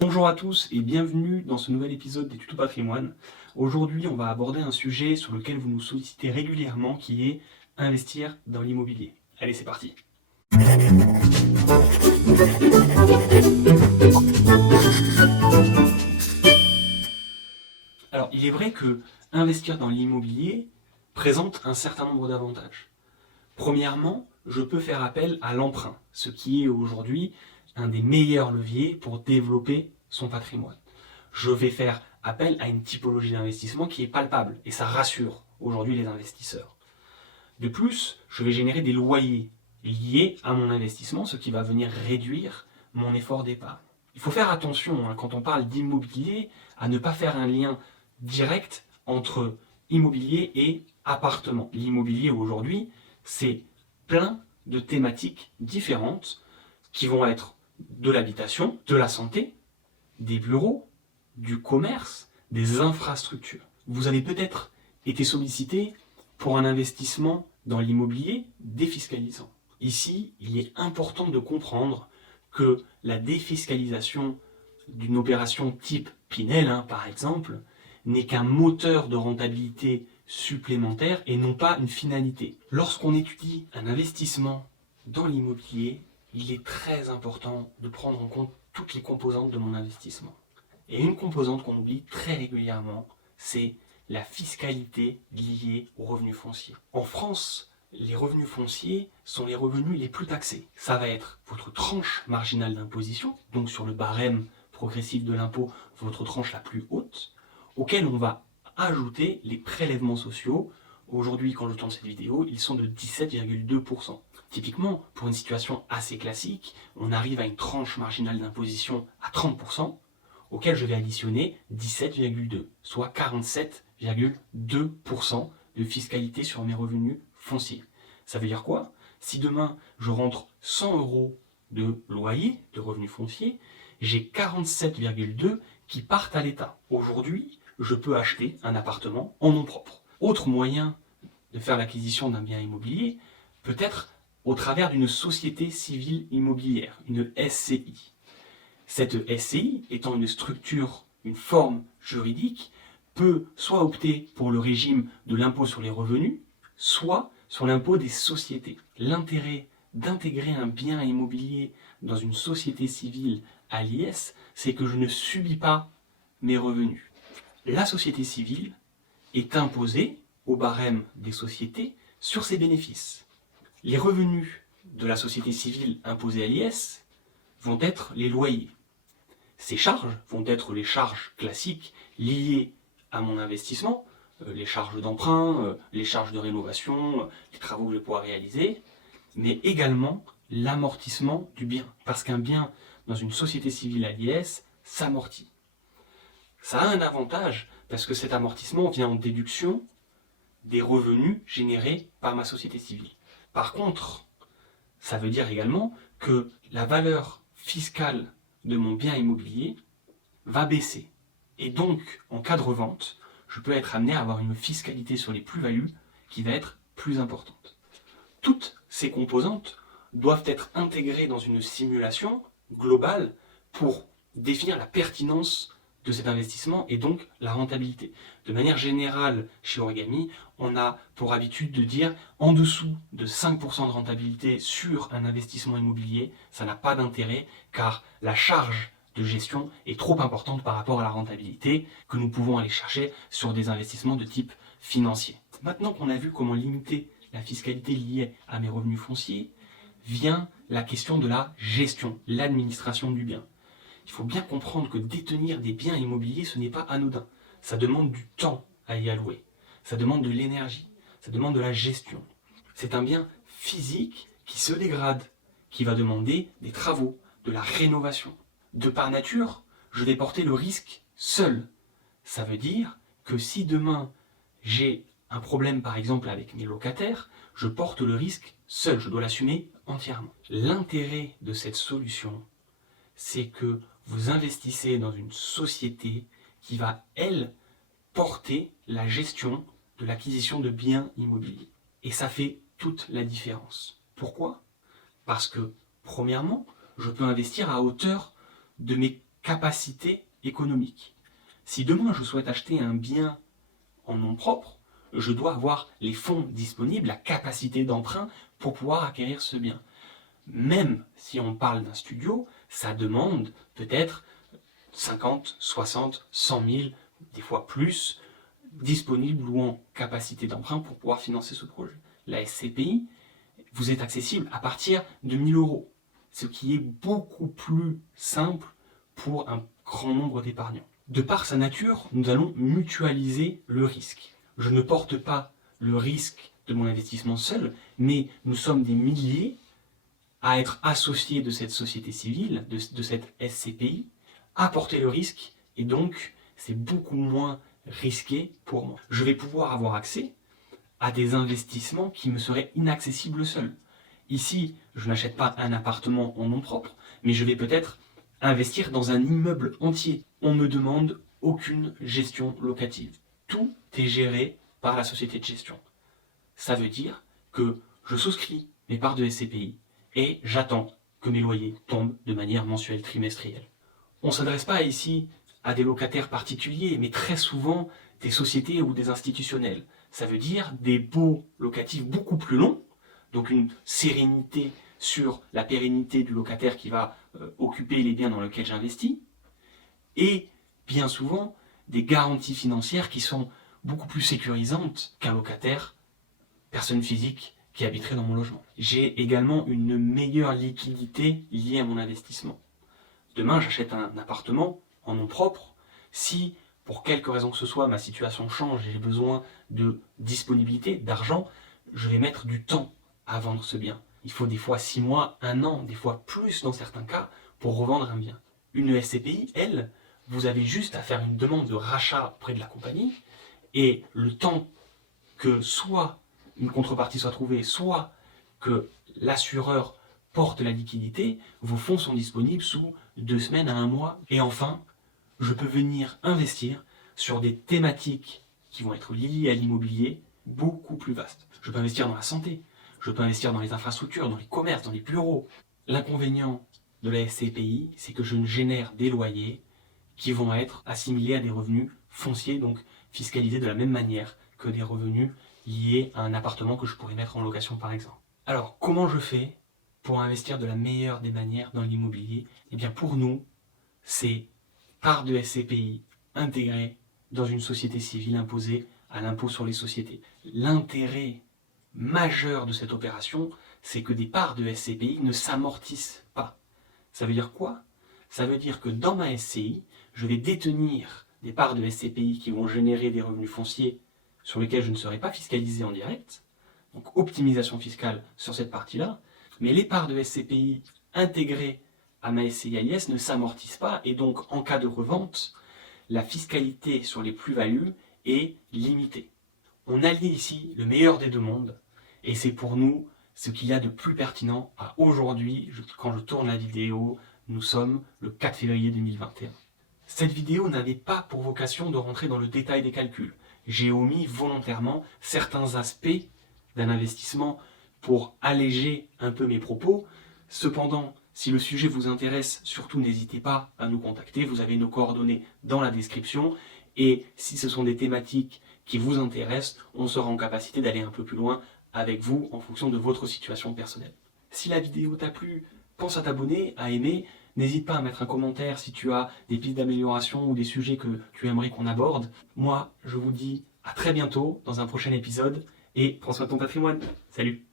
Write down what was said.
Bonjour à tous et bienvenue dans ce nouvel épisode des Tutos Patrimoine. Aujourd'hui, on va aborder un sujet sur lequel vous nous sollicitez régulièrement qui est investir dans l'immobilier. Allez, c'est parti. Alors, il est vrai que investir dans l'immobilier présente un certain nombre d'avantages. Premièrement, je peux faire appel à l'emprunt, ce qui est aujourd'hui un des meilleurs leviers pour développer son patrimoine. Je vais faire appel à une typologie d'investissement qui est palpable et ça rassure aujourd'hui les investisseurs. De plus, je vais générer des loyers liés à mon investissement, ce qui va venir réduire mon effort d'épargne. Il faut faire attention quand on parle d'immobilier à ne pas faire un lien direct entre immobilier et appartement. L'immobilier aujourd'hui, c'est plein de thématiques différentes qui vont être de l'habitation, de la santé, des bureaux, du commerce, des infrastructures. Vous avez peut-être été sollicité pour un investissement dans l'immobilier défiscalisant. Ici, il est important de comprendre que la défiscalisation d'une opération type Pinel, par exemple, n'est qu'un moteur de rentabilité supplémentaire et non pas une finalité. Lorsqu'on étudie un investissement dans l'immobilier, il est très important de prendre en compte toutes les composantes de mon investissement. Et une composante qu'on oublie très régulièrement, c'est la fiscalité liée aux revenus fonciers. En France, les revenus fonciers sont les revenus les plus taxés. Ça va être votre tranche marginale d'imposition, donc sur le barème progressif de l'impôt, votre tranche la plus haute, auquel on va ajouter les prélèvements sociaux. Aujourd'hui, quand je tourne cette vidéo, ils sont de 17,2%. Typiquement, pour une situation assez classique, on arrive à une tranche marginale d'imposition à 30%, auquel je vais additionner 17,2, soit 47,2% de fiscalité sur mes revenus fonciers. Ça veut dire quoi? Si demain je rentre 100 euros de loyer, de revenus fonciers, j'ai 47,2 qui partent à l'État. Aujourd'hui, je peux acheter un appartement en nom propre. Autre moyen de faire l'acquisition d'un bien immobilier peut être au travers d'une société civile immobilière, une SCI. Cette SCI, étant une structure, une forme juridique, peut soit opter pour le régime de l'impôt sur les revenus, soit sur l'impôt des sociétés. L'intérêt d'intégrer un bien immobilier dans une société civile à l'IS, c'est que je ne subis pas mes revenus. La société civile est imposée au barème des sociétés sur ses bénéfices. Les revenus de la société civile imposée à l'IS vont être les loyers. Ces charges vont être les charges classiques liées à mon investissement, les charges d'emprunt, les charges de rénovation, les travaux que je vais pouvoir réaliser, mais également l'amortissement du bien. Parce qu'un bien dans une société civile à l'IS s'amortit. Ça a un avantage parce que cet amortissement vient en déduction des revenus générés par ma société civile. Par contre, ça veut dire également que la valeur fiscale de mon bien immobilier va baisser. Et donc, en cas de revente, je peux être amené à avoir une fiscalité sur les plus-values qui va être plus importante. Toutes ces composantes doivent être intégrées dans une simulation globale pour définir la pertinence de cet investissement et donc la rentabilité. De manière générale, chez Origami, on a pour habitude de dire en dessous de 5% de rentabilité sur un investissement immobilier, ça n'a pas d'intérêt car la charge de gestion est trop importante par rapport à la rentabilité que nous pouvons aller chercher sur des investissements de type financier. Maintenant qu'on a vu comment limiter la fiscalité liée à mes revenus fonciers, vient la question de la gestion, l'administration du bien. Il faut bien comprendre que détenir des biens immobiliers, ce n'est pas anodin. Ça demande du temps à y allouer. Ça demande de l'énergie. Ça demande de la gestion. C'est un bien physique qui se dégrade, qui va demander des travaux, de la rénovation. De par nature, je vais porter le risque seul. Ça veut dire que si demain j'ai un problème par exemple avec mes locataires, je porte le risque seul, je dois l'assumer entièrement. L'intérêt de cette solution, c'est que vous investissez dans une société qui va, elle, porter la gestion de l'acquisition de biens immobiliers. Et ça fait toute la différence. Pourquoi? Parce que, premièrement, je peux investir à hauteur de mes capacité économique. Si demain je souhaite acheter un bien en nom propre, je dois avoir les fonds disponibles, la capacité d'emprunt pour pouvoir acquérir ce bien. Même si on parle d'un studio, ça demande peut-être 50, 60, 100 000, des fois plus, disponibles ou en capacité d'emprunt pour pouvoir financer ce projet. La SCPI, vous êtes accessible à partir de 1 000 euros, ce qui est beaucoup plus simple pour un grand nombre d'épargnants. De par sa nature, nous allons mutualiser le risque. Je ne porte pas le risque de mon investissement seul, mais nous sommes des milliers à être associés de cette société civile, de cette SCPI, à porter le risque, et donc c'est beaucoup moins risqué pour moi. Je vais pouvoir avoir accès à des investissements qui me seraient inaccessibles seul. Ici, je n'achète pas un appartement en nom propre, mais je vais peut-être investir dans un immeuble entier. On ne me demande aucune gestion locative. Tout est géré par la société de gestion. Ça veut dire que je souscris mes parts de SCPI et j'attends que mes loyers tombent de manière mensuelle, trimestrielle. On ne s'adresse pas ici à des locataires particuliers, mais très souvent des sociétés ou des institutionnels. Ça veut dire des baux locatifs beaucoup plus longs, donc une sérénité sur la pérennité du locataire qui va occuper les biens dans lesquels j'investis, et bien souvent des garanties financières qui sont beaucoup plus sécurisantes qu'un locataire, personne physique, qui habiterait dans mon logement. J'ai également une meilleure liquidité liée à mon investissement. Demain, j'achète un appartement en nom propre. Si, pour quelque raison que ce soit, ma situation change et j'ai besoin de disponibilité, d'argent, je vais mettre du temps à vendre ce bien. Il faut des fois 6 mois, 1 an, des fois plus dans certains cas, pour revendre un bien. Une SCPI, elle, vous avez juste à faire une demande de rachat auprès de la compagnie, et le temps que soit une contrepartie soit trouvée, soit que l'assureur porte la liquidité, vos fonds sont disponibles sous 2 semaines à 1 mois. Et enfin, je peux venir investir sur des thématiques qui vont être liées à l'immobilier beaucoup plus vastes. Je peux investir dans la santé, je peux investir dans les infrastructures, dans les commerces, dans les bureaux. L'inconvénient de la SCPI, c'est que je ne génère des loyers qui vont être assimilés à des revenus fonciers, donc fiscalisés de la même manière que des revenus liés à un appartement que je pourrais mettre en location par exemple. Alors, comment je fais pour investir de la meilleure des manières dans l'immobilier? Eh bien pour nous, c'est part de SCPI intégrée dans une société civile imposée à l'impôt sur les sociétés. L'intérêt majeur de cette opération, c'est que des parts de SCPI ne s'amortissent pas. Ça veut dire quoi? Ça veut dire que dans ma SCI, je vais détenir des parts de SCPI qui vont générer des revenus fonciers sur lesquels je ne serai pas fiscalisé en direct, donc optimisation fiscale sur cette partie-là, mais les parts de SCPI intégrées à ma SCI AIS ne s'amortissent pas, et donc en cas de revente, la fiscalité sur les plus-values est limitée. On allie ici le meilleur des deux mondes, et c'est pour nous ce qu'il y a de plus pertinent à aujourd'hui. Quand je tourne la vidéo, nous sommes le 4 février 2021. Cette vidéo n'avait pas pour vocation de rentrer dans le détail des calculs. J'ai omis volontairement certains aspects d'un investissement pour alléger un peu mes propos. Cependant, si le sujet vous intéresse, surtout n'hésitez pas à nous contacter. Vous avez nos coordonnées dans la description. Et si ce sont des thématiques qui vous intéressent, on sera en capacité d'aller un peu plus loin avec vous en fonction de votre situation personnelle. Si la vidéo t'a plu, pense à t'abonner, à aimer. N'hésite pas à mettre un commentaire si tu as des pistes d'amélioration ou des sujets que tu aimerais qu'on aborde. Moi, je vous dis à très bientôt dans un prochain épisode et prends soin de ton patrimoine. Salut!